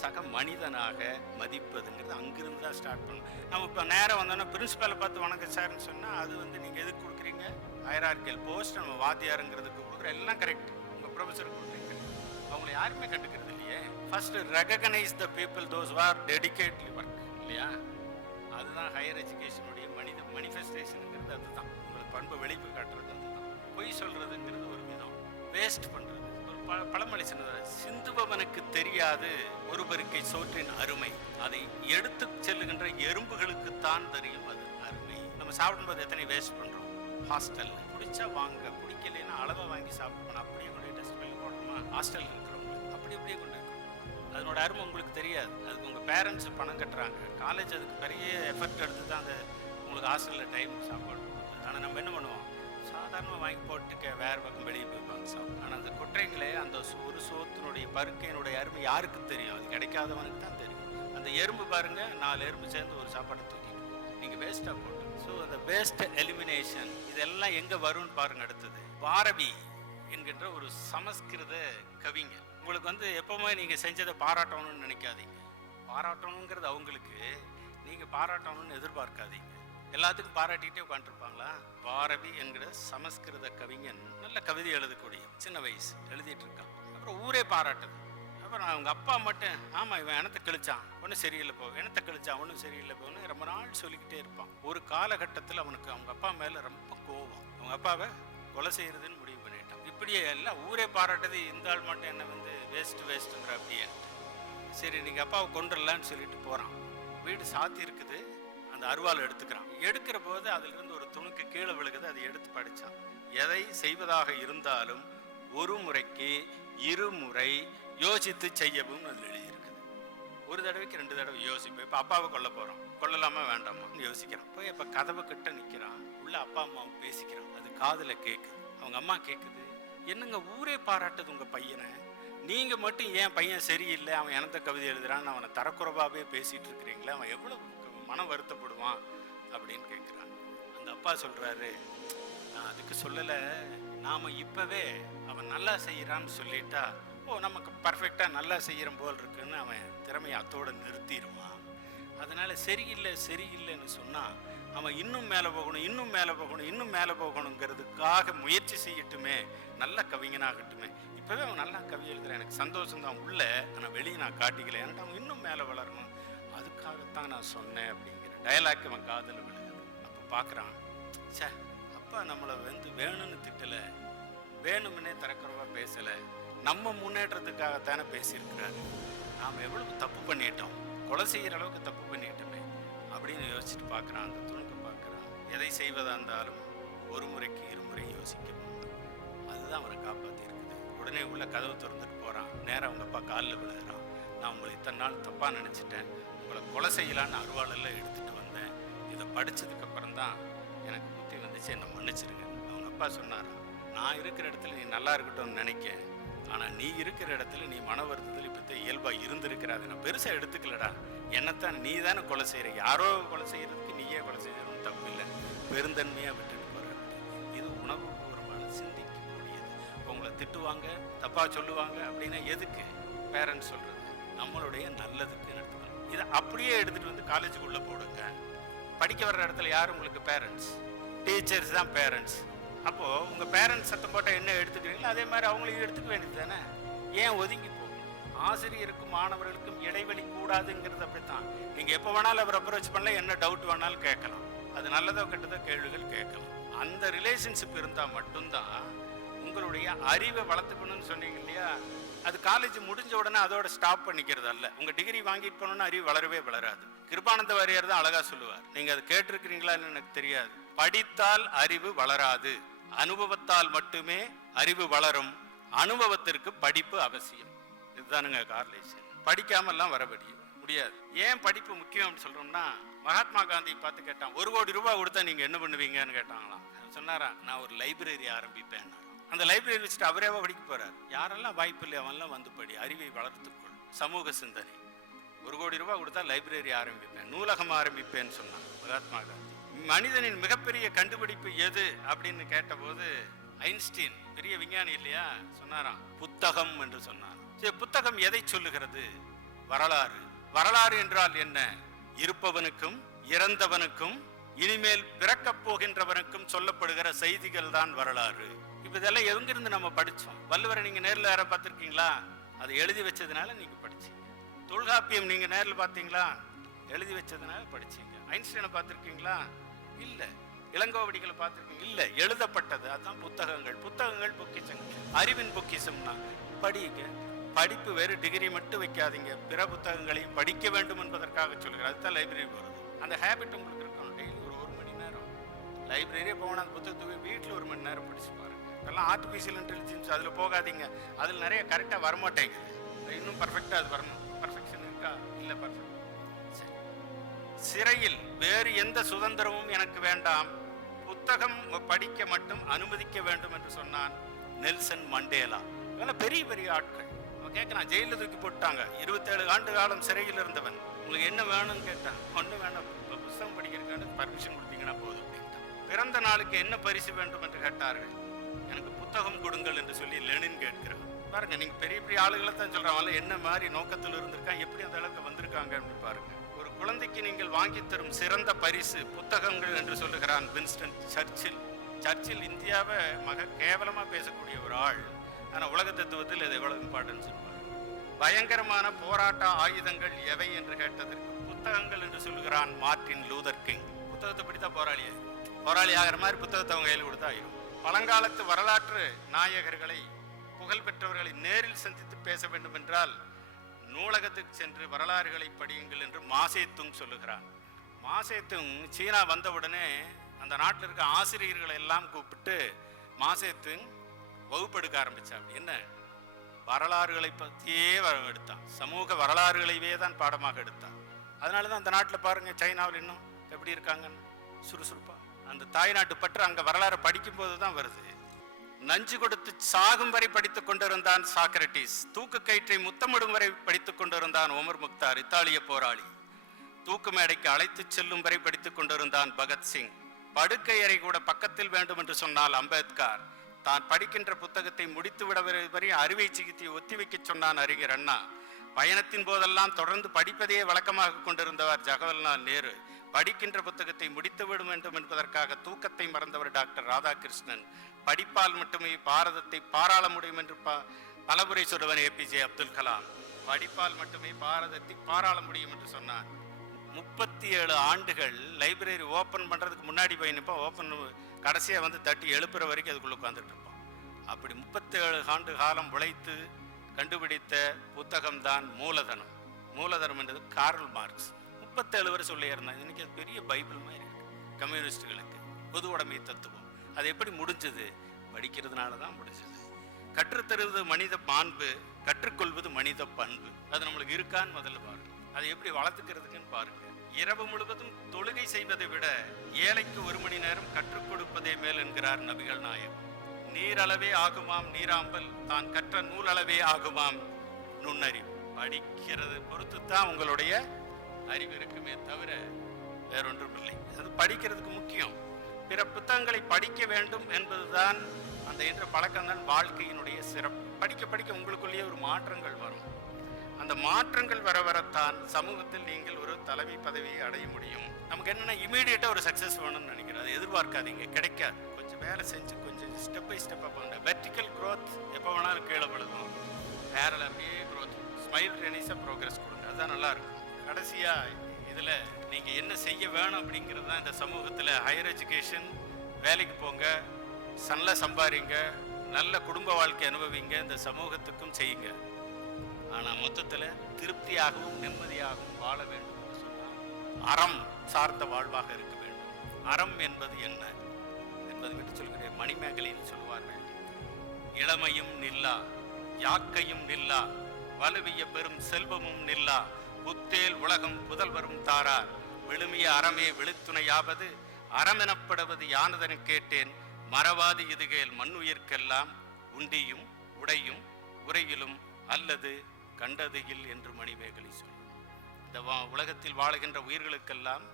சக மனிதனாக மதிப்பதுங்கிறது அங்கிருந்து தான் ஸ்டார்ட் பண்ணணும். நம்ம இப்போ நேரம் வந்தோன்னா பிரின்சிபலை பார்த்து வணக்கம் சார்ன்னு சொன்னால் அது வந்து நீங்கள் எதுக்கு கொடுக்குறீங்க? ஹைரார்க்கியல் போஸ்ட். நம்ம வாத்தியாருங்கிறதுக்கு கொடுக்குற எல்லாம் கரெக்ட், உங்கள் ப்ரொஃபஸர் கொடுக்குறீங்க, அவங்கள யாருமே கண்டுக்கிறது இல்லையே. First recognise the people those are dedicatedly work இல்லையா? அதுதான் ஹையர் எஜுகேஷனுடைய மனிஃபெஸ்டேஷனுங்கிறது. அதுதான் உங்களுக்கு பண்பு வெளிப்பு காட்டுறது. அதுதான் பொய் சொல்றதுங்கிறது ஒரு விதம், வேஸ்ட் பண்ணுறது. ஒரு பழமொழி சொன்னது, சிந்துபவனுக்கு தெரியாது ஒருவருக்கை சோற்றின் அருமை, அதை எடுத்து செல்லுகின்ற எறும்புகளுக்குத்தான் தெரியும் அது அருமை. நம்ம சாப்பிடும்போது எத்தனை வேஸ்ட் பண்ணுறோம்? ஹாஸ்டலில் பிடிச்சா வாங்க, பிடிக்கலைன்னா அளவை வாங்கி சாப்பிடணும், அப்படியே கொண்டு டஸ்ட்பின் போடணுமா? ஹாஸ்டலில் இருக்கிறவங்க அப்படியே கொண்டு அதனோட அருமை உங்களுக்கு தெரியாது. அதுக்கு உங்கள் பேரண்ட்ஸ் பணம் கட்டுறாங்க, காலேஜ் அதுக்கு பெரிய எஃபர்ட் எடுத்து தான் அந்த உங்களுக்கு ஹாஸ்டலில் டைம் சாப்பாடு கொடுக்குது. ஆனால் நம்ம என்ன பண்ணுவோம், சாதாரணமாக வாங்கி போட்டுக்க வேறு பக்கம் வெளியே போய்ப்பாங்க சாப்பிடும். ஆனால் அந்த குற்றைங்களே, அந்த ஒரு சோத்தினுடைய பருக்கையினுடைய அருமை யாருக்கு தெரியும்? அது கிடைக்காதவனுக்கு தான் தெரியும். அந்த எறும்பு பாருங்க, 4 எறும்பு சேர்ந்து ஒரு சாப்பாடை தூக்கிட்டு நீங்கள் வேஸ்ட்டாக போட்டு. ஸோ அந்த வேஸ்ட் எலிமினேஷன் இதெல்லாம் எங்கே வரும்னு பாருங்க. அடுத்தது பாரவி என்கின்ற ஒரு சமஸ்கிருத கவிஞர். உங்களுக்கு வந்து எப்பவுமே நீங்கள் செஞ்சதை பாராட்டணும்னு நினைக்காதீங்க. பாராட்டணுங்கிறது அவங்களுக்கு, நீங்கள் பாராட்டணும்னு எதிர்பார்க்காதீங்க. எல்லாத்துக்கும் பாராட்டிகிட்டே உட்காந்துருப்பாங்களா? பாரவி என்கிற சமஸ்கிருத கவிஞன் நல்ல கவிதை எழுதக்கூடிய, சின்ன வயசு எழுதிட்டு இருக்கான். அப்புறம் ஊரே பாராட்டுது. அப்புறம் அவங்க அப்பா மட்டும், ஆமாம் இவன் இனத்தை கழிச்சான், ஒன்றும் சரியில்லை போ, இனத்தை கழிச்சான், ஒன்றும் சரியில்லை போன்னு ரொம்ப நாள் சொல்லிக்கிட்டே இருப்பான். ஒரு காலகட்டத்தில் அவனுக்கு அவங்க அப்பா மேலே ரொம்ப கோபம். அவங்க அப்பாவை கொலை செய்யறதுன்னு முடிவு பண்ணி இப்படியே எல்லாம் ஊரே பாராட்டுது, இந்த ஆள் மட்டும் என்ன வந்து வேஸ்ட்டுங்கிற அப்படியே. சரி நீங்கள் அப்பாவை கொண்டுடலான்னு சொல்லிட்டு போகிறான். வீடு சாத்தி இருக்குது, அந்த அருவாள் எடுத்துக்கிறான். எடுக்கிற போது அதிலிருந்து ஒரு துணுக்கு கீழே விழுகுது. அதை எடுத்து படித்தான். எதை செய்வதாக இருந்தாலும் ஒரு முறைக்கு இருமுறை யோசித்து செய்யவும் அதில் எழுதியிருக்குது. ஒரு தடவைக்கு 2 தடவை யோசிப்பேன். இப்போ அப்பாவை கொல்ல போகிறோம், கொல்லலாமா வேண்டாமான்னு யோசிக்கிறான். போய் இப்போ கதவை கிட்ட நிற்கிறான். உள்ள அப்பா அம்மாவும் பேசிக்கிறான். அது காதில் கேட்குது. அவங்க அம்மா கேட்குது, என்னங்க ஊரே பாராட்டுது உங்கள் பையனை, நீங்கள் மட்டும் ஏன் பையன் சரியில்லை, அவன் எனத்த கவிதை எழுதுறான்னு அவனை தரக்குறைவாகவே பேசிகிட்டு இருக்கிறீங்களே, அவன் எவ்வளோ மனம் வருத்தப்படுவான் அப்படின்னு கேட்குறான். அந்த அப்பா சொல்கிறாரு, நான் அதுக்கு சொல்லலை, நாம் இப்போவே அவன் நல்லா செய்கிறான்னு சொல்லிட்டா நமக்கு பர்ஃபெக்டாக நல்லா செய்கிற போல் இருக்குன்னு அவன் திறமையை அத்தோடு நிறுத்திடுவான். அதனால் சரியில்லைன்னு சொன்னால் அவன் இன்னும் மேலே போகணுங்கிறதுக்காக முயற்சி செய்யட்டுமே, நல்ல கவிஞனாகட்டுமே. இப்போவே அவன் நல்லா கவி எழுதுறான், எனக்கு சந்தோஷம்தான் உள்ள, ஆனால் வெளியே நான் காட்டிக்கல, ஏன்னா அவன் இன்னும் மேலே வளரணும், அதுக்காகத்தான் நான் சொன்னேன் அப்படிங்கிற டயலாக் அவன் காதில் விழுகுது. அப்போ பார்க்குறான், சே அப்பா நம்மளை வந்து வேணும்னு திட்டலை, வேணும்னே தரக்குறவா பேசலை, நம்ம முன்னேற்றத்துக்காகத்தானே பேசியிருக்கிறாரு, நாம் எவ்வளவு தப்பு பண்ணிட்டோம், கொலை செய்கிற அளவுக்கு தப்பு பண்ணிட்டோமே அப்படின்னு யோசிச்சுட்டு பார்க்குறான். அந்த துணுக்கு பார்க்குறான். எதை செய்வதாக இருந்தாலும் ஒரு முறைக்கு இருமுறை யோசிக்கணும். அதுதான் அவரை காப்பாற்றிருக்குது. உடனே உள்ள கதவு திறந்துட்டு போகிறான். நேராக அவங்க அப்பா காலில் விழுகிறான். நான் உங்களை இத்தனை நாள் தப்பாக நினச்சிட்டேன், உங்களை கொலை செய்யலான்னு அருவாளெல்லாம் எடுத்துகிட்டு வந்தேன், இதை படித்ததுக்கப்புறம் தான் எனக்கு புத்தி வந்துச்சு, என்னை மன்னிச்சிருங்க. அவங்க அப்பா சொன்னார், நான் இருக்கிற இடத்துல நீ நல்லா இருக்கட்டும்னு நினைக்க, ஆனால் நீ இருக்கிற இடத்துல நீ மன வருத்தத்தில் இப்போ இயல்பாக இருந்திருக்கிற, அதை நான் பெருசாக எடுத்துக்கலடா, என்னத்தான் நீ தானே கொலை செய்கிற, யாரோ கொலை செய்கிறதுக்கு நீயே கொலை செய்யறதுன்னு தப்பு இல்லை, பெருந்தன்மையாக விட்டுட்டு போகிற. இது உணர்வுபூர்வமான சிந்திக்கக்கூடியது. இப்போ உங்களை திட்டுவாங்க, தப்பாக சொல்லுவாங்க அப்படின்னா எதுக்கு பேரண்ட்ஸ் சொல்கிறது, நம்மளுடைய நல்லதுக்கு எடுத்துக்கணும். இதை அப்படியே எடுத்துகிட்டு வந்து காலேஜுக்குள்ளே போடுங்க. படிக்க வர்ற இடத்துல யார் உங்களுக்கு பேரண்ட்ஸ்? டீச்சர்ஸ் தான் பேரண்ட்ஸ். அப்போது உங்கள் பேரண்ட்ஸ் சத்தம் போட்டால் என்ன எடுத்துக்கிறீங்களோ அதே மாதிரி அவங்களையும் எடுத்துக்க வேண்டியது தானே. ஏன் ஒதுங்கி போகும்? ஆசிரியருக்கும் மாணவர்களுக்கும் இடைவெளி கூடாதுங்கிறது அப்படித்தான். நீங்கள் எப்போ வேணாலும் அவர் அப்ரோச் பண்ணலாம், என்ன டவுட் வேணாலும் கேட்கலாம், அது நல்லதோ கெட்டதோ கேள்விகள் கேட்கலாம். அந்த ரிலேஷன்ஷிப் இருந்தால் மட்டும்தான் உங்களுடைய அறிவை வளர்த்துக்கணும்னு சொன்னீங்க இல்லையா, அது காலேஜ் முடிஞ்ச உடனே அதோட ஸ்டாப் பண்ணிக்கிறது அல்ல. உங்கள் டிகிரி வாங்கிட்டு போனோன்னா அறிவு வளரவே வளராது. கிருபானந்த வாரியார் தான் அழகாக சொல்லுவார், நீங்கள் அது கேட்டிருக்கிறீங்களான்னு எனக்கு தெரியாது, படித்தால் அறிவு வளராது, அனுபவத்தால் மட்டுமே அறிவு வளரும், அனுபவத்திற்கு படிப்பு அவசியம். இதுதானுங்க கார்லேஷன். படிக்காமல்லாம் வர முடியாது. ஏன் படிப்பு முக்கியம் அப்படின்னு சொல்றோம்னா, மகாத்மா காந்தி பார்த்து கேட்டான், 1 கோடி ரூபாய் கொடுத்தா நீங்க என்ன பண்ணுவீங்கன்னு கேட்டாங்களாம். சொன்னாரா, நான் ஒரு லைப்ரரி ஆரம்பிப்பேன். அந்த லைப்ரரி வச்சுட்டு அவரே படிக்க போறார். யாரெல்லாம் வாய்ப்பு இல்லை அவன்லாம் வந்து படி, அறிவை வளர்த்துக்கொள், சமூக சிந்தனை. 1 கோடி ரூபாய் கொடுத்தா லைப்ரரி ஆரம்பிப்பேன், நூலகம் ஆரம்பிப்பேன் சொன்னான் மகாத்மா காந்தி. மனிதனின் மிகப்பெரிய கண்டுபிடிப்பு எது அப்படின்னு கேட்டபோது ஐன்ஸ்டீன் பெரிய விஞ்ஞானி இல்லையா, சொன்னாராம் புத்தகம் என்று சொன்னார். சரி, புத்தகம் எதை சொல்லுகிறது? வரலாறு. வரலாறு என்றால் என்ன? இருப்பவனுக்கும் இறந்தவனுக்கும் இனிமேல் பிறக்கப் போகின்றவனுக்கும் சொல்லப்படுகிற செய்திகள் தான் வரலாறு. இப்ப இதெல்லாம் எங்கிருந்து நம்ம படிச்சோம்? வள்ளுவரை நீங்க நேரில் யாரை பார்த்துருக்கீங்களா? அதை எழுதி வச்சதுனால நீங்க படிச்சீங்க. தொல்காப்பியம் நீங்க நேரில் பார்த்தீங்களா? எழுதி வச்சதுனால படிச்சீங்க. ஐன்ஸ்டீனை பார்த்துருக்கீங்களா? இல்லை. இளங்கோவடிகளை பார்த்துருக்கீங்க? இல்லை. எழுதப்பட்டது. அதுதான் புத்தகங்கள். புத்தகங்கள் பொக்கிஷங்கள், அறிவின் பொக்கிஷம்னா படிங்க. படிப்பு வேறு, டிகிரி மட்டும் வைக்காதீங்க, பிற புத்தகங்களையும் படிக்க வேண்டும் என்பதற்காக சொல்கிறேன். அதுதான் லைப்ரரி போகிறது. அந்த ஹேபிட் உங்களுக்கு இருக்கணும். டெய்லி ஒரு 1 மணி நேரம் லைப்ரரியே போகணும். அந்த புத்தகத்துக்கு வீட்டில் 1 மணி நேரம் படிச்சு பாருங்க. இப்பெல்லாம் ஆர்டிஃபிஷியல் இன்டெலிஜென்ஸ், அதில் போகாதீங்க. அதில் நிறைய கரெக்டாக வரமாட்டேங்குது. இன்னும் பர்ஃபெக்டாக அது வரணும். பர்ஃபெக்ஷன் இருக்கா? இல்லை. பர்ஃபெக்ட். சிறையில் வேறு எந்த சுதந்திரமும் எனக்கு வேண்டாம், புத்தகம் படிக்க மட்டும் அனுமதிக்க வேண்டும் என்று சொன்னான் நெல்சன் மண்டேலா. இதெல்லாம் பெரிய பெரிய ஆட்கள். அவன் கேட்கறான், ஜெயிலில் தூக்கி போட்டாங்க, 27 ஆண்டு காலம் சிறையில் இருந்தவன், உங்களுக்கு என்ன வேணும்னு கேட்டான். ஒன்றும் வேண்டாம், புத்தகம் படிக்கிறதுக்கு பர்மிஷன் கொடுத்தீங்கன்னா போதும் அப்படின்ட்டான். பிறந்த நாளுக்கு என்ன பரிசு வேண்டும் என்று கேட்டார்கள். எனக்கு புத்தகம் கொடுங்கள் என்று சொல்லி லெனின் கேட்கிறான். பாருங்க, நீங்க பெரிய பெரிய ஆளுகளை தான் சொல்றாங்க, என்ன மாதிரி நோக்கத்தில் இருந்திருக்காங்க, எப்படி அந்த அளவுக்கு வந்திருக்காங்க அப்படின்னு பாருங்க. ஒரு குழந்தைக்கு நீங்கள் வாங்கி தரும் சிறந்த பரிசு புத்தகங்கள் என்று சொல்லுகிறான் வின்ஸ்டன் சர்ச்சில். சர்ச்சில் இந்தியாவை கேவலமா பேசக்கூடிய ஒரு ஆள், ஆனால் உலக தத்துவத்தில் இது எவ்வளவு இம்பார்ட்டன்ஸ் சொல்லுவார். பயங்கரமான போராட்ட ஆயுதங்கள் எவை என்று கேட்டதற்கு புத்தகங்கள் என்று சொல்லுகிறான் மார்ட்டின் லூதர் கிங். புத்தகத்தை படித்தா போராளி ஆகிற மாதிரி புத்தகத்தை அவங்க கையில் கொடுத்தா ஆயிரும். பழங்காலத்து வரலாற்று நாயகர்களை, புகழ் பெற்றவர்களை நேரில் சந்தித்து பேச வேண்டும் என்றால் நூலகத்துக்கு சென்று வரலாறுகளை படியுங்கள் என்று மாசேத்துங் சொல்லுகிறான். மாசேத்துங் சீனா வந்தவுடனே அந்த நாட்டில் இருக்க ஆசிரியர்களை எல்லாம் கூப்பிட்டு மாசேத்துங் வகுப்பெடுக்க ஆரம்பிச்சார். என்ன வரலாறுகளை பற்றியே எடுத்தான், சமூக வரலாறுகளையே தான் பாடமாக எடுத்தான். அதனால தான் அந்த நாட்டில் பாருங்க, சைனாவில் இன்னும் எப்படி இருக்காங்கன்னு சுறுசுறுப்பா. அந்த தாய்நாட்டு பற்று அங்கே வரலாறு படிக்கும் போது தான் வருது. நஞ்சு கொடுத்து சாகும் வரை படித்துக் கொண்டிருந்தான் சாக்ரட்டிஸ். தூக்கு கயிற்றை முத்தமிடும் வரை படித்துக் கொண்டிருந்தான் உமர் முக்தார், இத்தாலிய போராளி. தூக்கு மேடைக்கு அழைத்து செல்லும் வரை படித்துக் கொண்டிருந்தான் பகத்சிங். படுக்கை அறை கூட பக்கத்தில் வேண்டும் என்று சொன்னால் அம்பேத்கர். தான் படிக்கின்ற புத்தகத்தை முடித்து விட வரை அறுவை சிகிச்சையை ஒத்திவைக்க சொன்னான் அறிஞர் அண்ணா. பயணத்தின் போதெல்லாம் தொடர்ந்து படிப்பதையே வழக்கமாக கொண்டிருந்தவர் ஜவஹர்லால் நேரு. படிக்கின்ற புத்தகத்தை முடித்து விட வேண்டும் என்பதற்காக தூக்கத்தை மறந்தவர் டாக்டர் ராதாகிருஷ்ணன். படிப்பால் மட்டுமே பாரதத்தை பாராள முடியும் என்று பலமுறை சொல்லுவன் ஏபிஜே அப்துல் கலாம். படிப்பால் மட்டுமே பாரதத்தை பாராள முடியும் என்று சொன்னார். 37 ஆண்டுகள் லைப்ரரி ஓப்பன் பண்றதுக்கு முன்னாடி போய் நிற்போம், ஓப்பன் கடைசியாக வந்து தட்டி எழுப்புற வரைக்கும் அதுக்குள்ள உட்காந்துட்டு இருப்போம். அப்படி 37 ஆண்டு காலம் உழைத்து கண்டுபிடித்த புத்தகம்தான் மூலதனம். மூலதனம் என்றது கார்ல் மார்க்ஸ் 37 வரை சொல்லி இருந்தாங்க. இன்னைக்கு அது பெரிய பைபிள் மாதிரி இருக்கு கம்யூனிஸ்டுகளுக்கு. பொது உடைமை தத்துவம் அது எப்படி முடிஞ்சது? படிக்கிறதுனால தான் முடிஞ்சது. கற்றுத்தருவது மனித மாண்பு, கற்றுக்கொள்வது மனித பண்பு. அது நம்மளுக்கு இருக்கான்னு முதல்ல பாருங்க. அதை எப்படி வளர்த்துக்கிறதுக்குன்னு பாருங்க. இரவு முழுவதும் தொழுகை செய்வதை விட ஏழைக்கு 1 மணி நேரம் கற்றுக் கொடுப்பதே மேல் என்கிறார் நபிகள் நாயகம். நீரளவே ஆகுமாம் நீராம்பல், தான் கற்ற நூலளவே ஆகுமாம் நுண்ணறிவு. படிக்கிறது பொறுத்து தான் உங்களுடைய அறிவு இருக்குமே தவிர வேறொன்றும் இல்லை. அது படிக்கிறதுக்கு முக்கியம். பிற புத்தகங்களை படிக்க வேண்டும் என்பதுதான் அந்த என்ற பழக்கம்தான் வாழ்க்கையினுடைய சிறப்பு. படிக்க படிக்க உங்களுக்குள்ளேயே ஒரு மாற்றங்கள் வரும். அந்த மாற்றங்கள் வர வரத்தான் சமூகத்தில் நீங்கள் ஒரு தலைமை பதவியை அடைய முடியும். நமக்கு என்னன்னா இமீடியட்டா ஒரு சக்சஸ் வேணும்னு நினைக்கிறேன். அதை எதிர்பார்க்காதீங்க, கிடைக்காது. கொஞ்சம் வேலை செஞ்சு கொஞ்சம் ஸ்டெப் பை ஸ்டெப்பாக போங்க. வெர்டிக்கல் க்ரோத் எப்போ வேணாலும் கீழே விழுதும். பேரல் அப்படியே க்ரோத், ஸ்மைல்டேனியஸாக ப்ரோக்ரஸ் கொடுங்க. அதுதான் நல்லா இருக்கும். கடைசியா இதுல நீங்க என்ன செய்ய வேணும் அப்படிங்கிறது தான் இந்த சமூகத்துல. ஹையர் எஜுகேஷன், வேலைக்கு போங்க, நல்ல சம்பாதிங்க, நல்ல குடும்ப வாழ்க்கை அனுபவிங்க, இந்த சமூகத்துக்கும் செய்யுங்க. ஆனா மொத்தத்துல திருப்தியாகவும் நிம்மதியாகவும் வாழ வேண்டும் என்று சொன்னால் அறம் சார்ந்த வாழ்வாக இருக்க வேண்டும். அறம் என்பது என்ன என்பது விட்டு சொல்கிறேன். மணிமேகலைன்னு சொல்லுவார்கள், இளமையும் நில்லா, யாக்கையும் நில்லா, வலுவிய பெரும் செல்வமும் நில்லா, புத்தேல் உலகம் புதல்வரும் தாரார், விழுமிய அறமே விழுத்துணையாவது, அறமெனப்படுவது யானதென கேட்டேன், மறவாது இதுகேல் மண்ணுயிர்க்கெல்லாம், உண்டியும் உடையும் உரையிலும் அல்லது கண்டதுகில் என்று மணிமேகலை சொல்லும். இந்த உலகத்தில் வாழுகின்ற உயிர்களுக்கெல்லாம்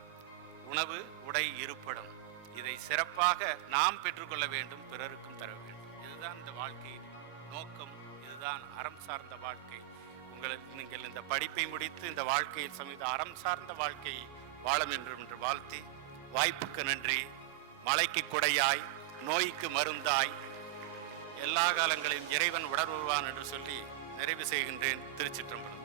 உணவு, உடை, இருப்பிடம், இதை சிறப்பாக நாம் பெற்றுக்கொள்ள வேண்டும், பிறருக்கும் தர வேண்டும். இதுதான் இந்த வாழ்க்கையின் நோக்கம். இதுதான் அறம் சார்ந்த வாழ்க்கை. நீங்கள் இந்த படிப்பை முடித்து இந்த வாழ்க்கையில் சமீத அறம் சார்ந்த வாழ்க்கையை வாழ வேண்டும் என்று வாழ்த்தி, வாய்ப்புக்கு நன்றி. மழைக்கு குடையாய், நோய்க்கு மருந்தாய், எல்லா காலங்களையும் இறைவன் உணர்வுவான் என்று சொல்லி நிறைவு செய்கின்றேன். திருச்சிற்றம்பலம்.